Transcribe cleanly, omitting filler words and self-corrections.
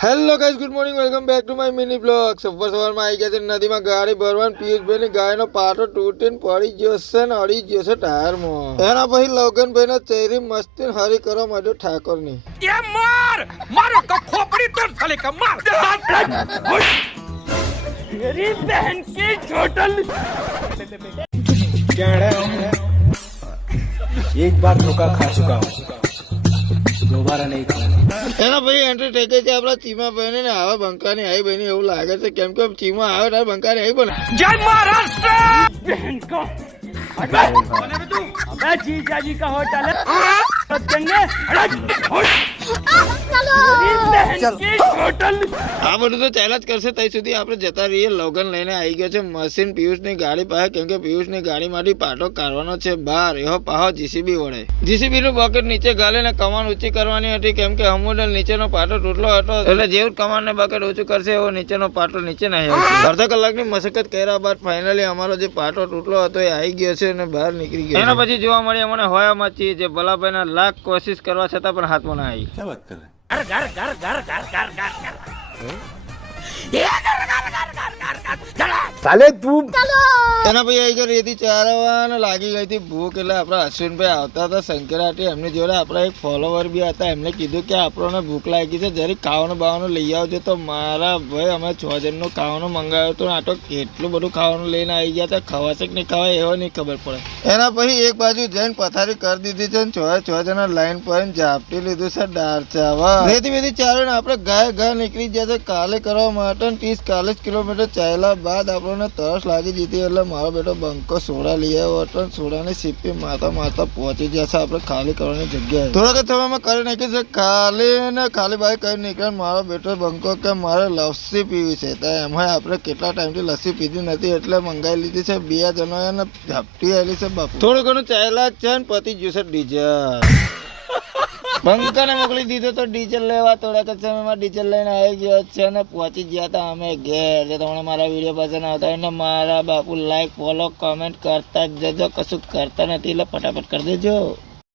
Hello guys, good morning, welcome back to my mini blog. સવારમાં આવી ગયા છે નદીમાં ગાડી ભરવાનું. પિયુષભાઈની ગાયનો પાટો તૂટીને પડી ગયો છે ને અડી ગયો છે ટાયરમાં. એના પછી લગનભાઈનો ચહેરી મસ્તી હરી કરવા માંડ્યો ઠાકોરની. मारो का खोपड़ी तोड़ साले का मार मेरी बहन की छोटल एक बार धोखा खा चुका हूँ, दोबारा नहीं खाऊंगा. એના પછી એન્ટ્રી થઈ ગઈ છે આપણા ચીમાભાઈ ને. હવે બંકાની આવી બની એવું લાગે છે, કેમ કે ચીમા આવે ત્યારે બંકાની આવી બને. जय महाराष्ट्र बहन का अबे जीजा जी का होटल है આ બધું તો ચાલ્યા જ કરશે. ત્યાં સુધી આપણે જતા રહીએ. લોગન લઈને આવી ગયો છે મશીન પિયુષની ગાડી પાસે, કેમ કે પિયુષની ગાડીમાંથી પાટો કાઢવાનો છે બહાર. એવો પાહો જીસીબી વડે. જીસીબી નું બકેટ નીચે ગાલીને કમાન ઊંચી કરવાની હતી, કેમ કે હમુડલ નીચેનો પાટો તૂટલો હતો. એટલે જેવું કમાન ને બકેટ ઊંચું કરશે એવો નીચેનો પાટો નીચે નહીં આવશે. અડધા કલાકની મશક્કત કર્યા બાદ ફાઇનલી અમારો જે પાટો તૂટલો હતો એ આવી ગયો છે અને બહાર નીકળી ગયો. એના પછી જોવા મળી અમને હોયામાં ચીજ જે ભલાભાઈના લાખ કોશિશ કરવા છતાં પણ હાથમાં ના આવી. क्या बात कर रहे हैं? साले तू એના પછી આવી ગયો રેતી ચારવાને લાગી ગઈ હતી ભૂખ. એટલે આપણા અશ્વિનભાઈ આવતા હતા શંકરાટી, એમની જોડે આપણા એક ફોલોવર બી હતા. એમને કીધું કે આપણને ભૂખ લાગી છે, જરી ખાવાનું બાવાનું લઈ આવજો. તો મારા ભાઈ અમે 6 જણનું ખાવાનું મંગાવ્યું હતું. આ તો કેટલું બધું ખાવાનું લઈને આવી ગયા હતા. ખવાશે કે નહીં ખવાય એવો નહીં ખબર પડે. એના પછી એક બાજુ જઈને પથારી કરી દીધી છે. 6 જણા લાઈન પર ઝાપટી લીધું છે દાળ ચાવલ. રેતી બેતી ચાવીને આપણે ગાય નીકળી ગયા છે કાલે કરવા માટે. 30-40 કિલોમીટર ચાલ્યા બાદ આપણને તરસ લાગી દીધી. એટલે મારો બેટો બંકો સોડા લઈ આવ્યો હતો. સોડાની સીપી માતા પહોંચી જશે આપણે ખાલી કરવાની જગ્યાએ. થોડાક સમયમાં કરી નાખી છે ખાલી બાઈ કરી નીકળ્યા. મારો બેટો બંકો કે મારે લસ્સી પીવી છે. તો એમાં આપણે કેટલા ટાઈમથી લસ્સી પીધી નથી એટલે મંગાવી લીધી છે. 2 જણોને ઝાપટી આવેલી છે બાપુ. થોડું ઘણું ચાલ્યા છે ને પતી ગયું છે ડીઝલ. બંકાને મોકલી દીધો તો ડીઝલ લેવા. થોડાક સમયમાં ડીઝલ લઈને આવી ગયો છે અને પહોંચી ગયા હતા અમે ઘેર. જો તમને મારા વિડીયો પસંદ આવતા હોય ને મારા બાપુ લાઈક ફોલો કમેન્ટ કરતા જ જજો. કશું કરતા નથી એટલે ફટાફટ કરી દેજો.